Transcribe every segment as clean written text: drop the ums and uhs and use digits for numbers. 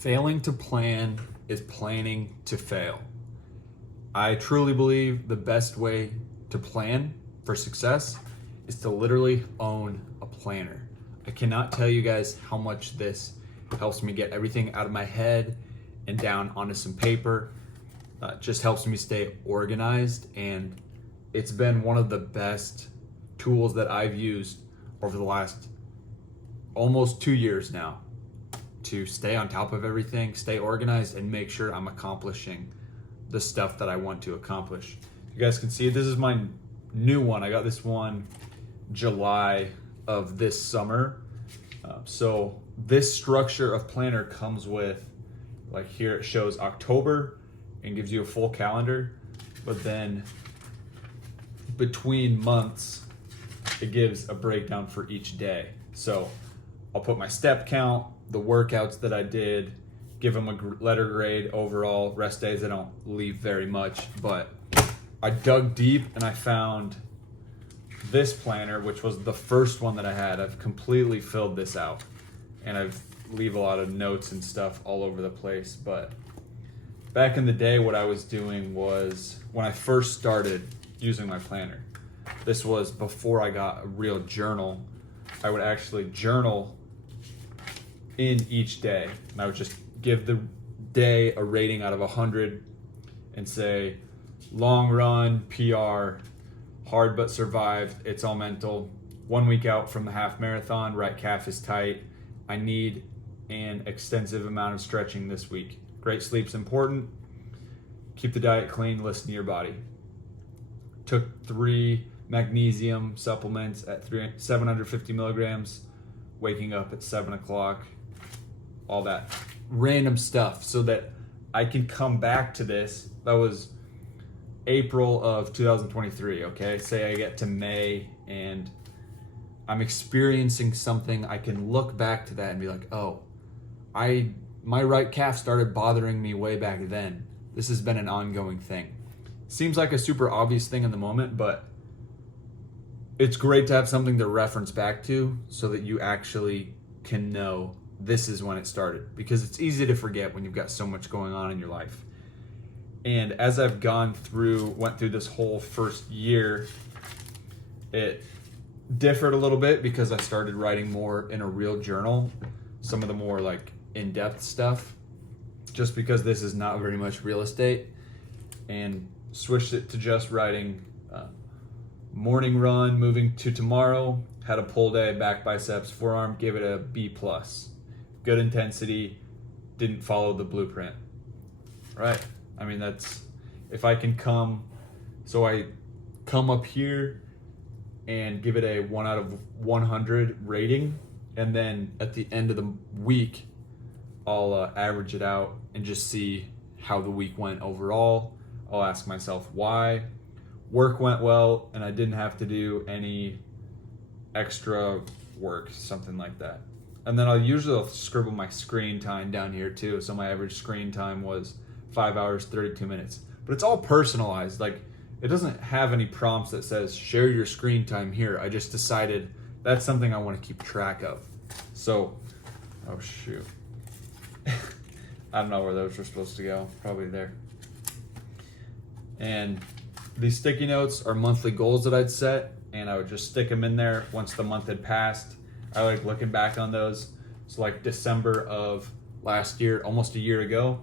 Failing to plan is planning to fail. I truly believe the best way to plan for success is to literally own a planner. I cannot tell you guys how much this helps me get everything out of my head and down onto some paper. Just helps me stay organized, and it's been one of the best tools that I've used over the last almost 2 years now to stay on top of everything, stay organized, and make sure I'm accomplishing the stuff that I want to accomplish. You guys can see this is my new one. I got this one July of this summer. So this structure of planner comes with, like here it shows October and gives you a full calendar, but then between months, it gives a breakdown for each day. So I'll put my step count, the workouts that I did, give them a letter grade overall. Rest days I don't leave very much, but I dug deep and I found this planner, which was the first one that I had. I've completely filled this out, and I've leave a lot of notes and stuff all over the place. But back in the day, what I was doing was, when I first started using my planner, this was before I got a real journal, I would actually journal in each day, and I would just give the day a rating out of 100 and say, long run, PR, hard but survived, it's all mental, 1 week out from the half marathon, right calf is tight, I need an extensive amount of stretching this week, great sleep's important, keep the diet clean, listen to your body. Took 3 magnesium supplements at 750 milligrams, waking up at 7 o'clock, all that random stuff, so that I can come back to this. That was April of 2023, okay? Say I get to May and I'm experiencing something, I can look back to that and be like, oh, my right calf started bothering me way back then. This has been an ongoing thing. Seems like a super obvious thing in the moment, but it's great to have something to reference back to so that you actually can know this is when it started, because it's easy to forget when you've got so much going on in your life. And as I've went through this whole first year, it differed a little bit because I started writing more in a real journal, some of the more like in-depth stuff, just because this is not very much real estate, and switched it to just writing morning run, moving to tomorrow, had a pull day, back biceps, forearm, gave it a B+. Good intensity, didn't follow the blueprint. Right. I mean, that's, if I can I come up here and give it a 1 out of 100 rating, and then at the end of the week, I'll average it out and just see how the week went overall. I'll ask myself why. Work went well and I didn't have to do any extra work, something like that. And then I'll usually scribble my screen time down here too. So my average screen time was 5 hours, 32 minutes. But it's all personalized. Like, it doesn't have any prompts that says share your screen time here. I just decided that's something I want to keep track of. So, oh shoot. I don't know where those were supposed to go. Probably there. And these sticky notes are monthly goals that I'd set, and I would just stick them in there once the month had passed. I like looking back on those. So like December of last year, almost a year ago,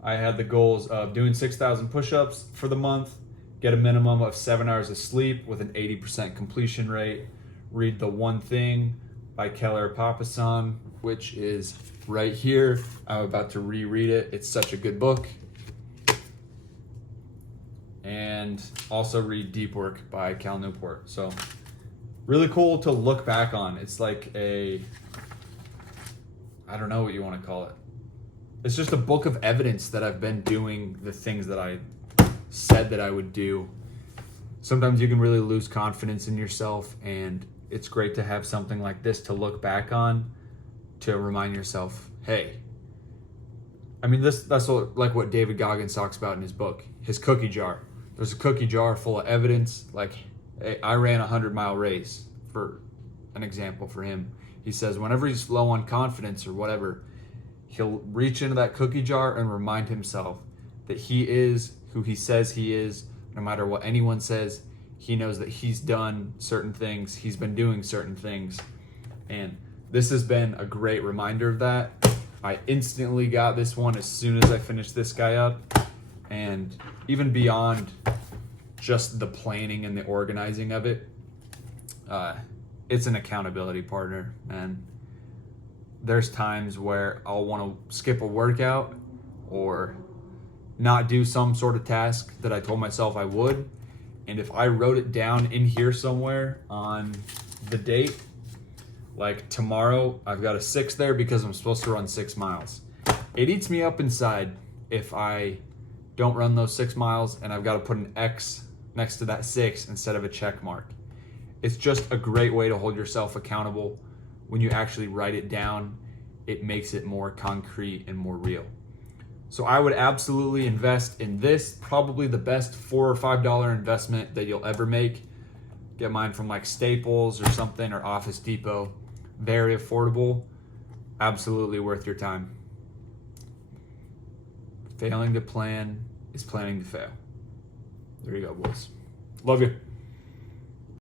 I had the goals of doing 6,000 push-ups for the month, get a minimum of 7 hours of sleep with an 80% completion rate, read The One Thing by Keller Papasan, which is right here. I'm about to reread it. It's such a good book. And also read Deep Work by Cal Newport. So really cool to look back on. It's like I don't know what you want to call it. It's just a book of evidence that I've been doing the things that I said that I would do. Sometimes you can really lose confidence in yourself, and it's great to have something like this to look back on, to remind yourself, hey, I mean, that's what David Goggins talks about in his book, his cookie jar. There's a cookie jar full of evidence. Like, I ran a 100-mile race, for an example for him. He says whenever he's low on confidence or whatever, he'll reach into that cookie jar and remind himself that he is who he says he is. No matter what anyone says, he knows that he's done certain things, he's been doing certain things. And this has been a great reminder of that. I instantly got this one as soon as I finished this guy up. And even beyond just the planning and the organizing of it, it's an accountability partner. And there's times where I'll want to skip a workout or not do some sort of task that I told myself I would. And if I wrote it down in here somewhere on the date, like tomorrow, I've got a 6 there because I'm supposed to run 6 miles. It eats me up inside if I don't run those 6 miles and I've got to put an X next to that 6 instead of a check mark. It's just a great way to hold yourself accountable. When you actually write it down, it makes it more concrete and more real. So I would absolutely invest in this, probably the best $4 or $5 investment that you'll ever make. Get mine from like Staples or something, or Office Depot. Very affordable, absolutely worth your time. Failing to plan is planning to fail. There you go, boys. Love you.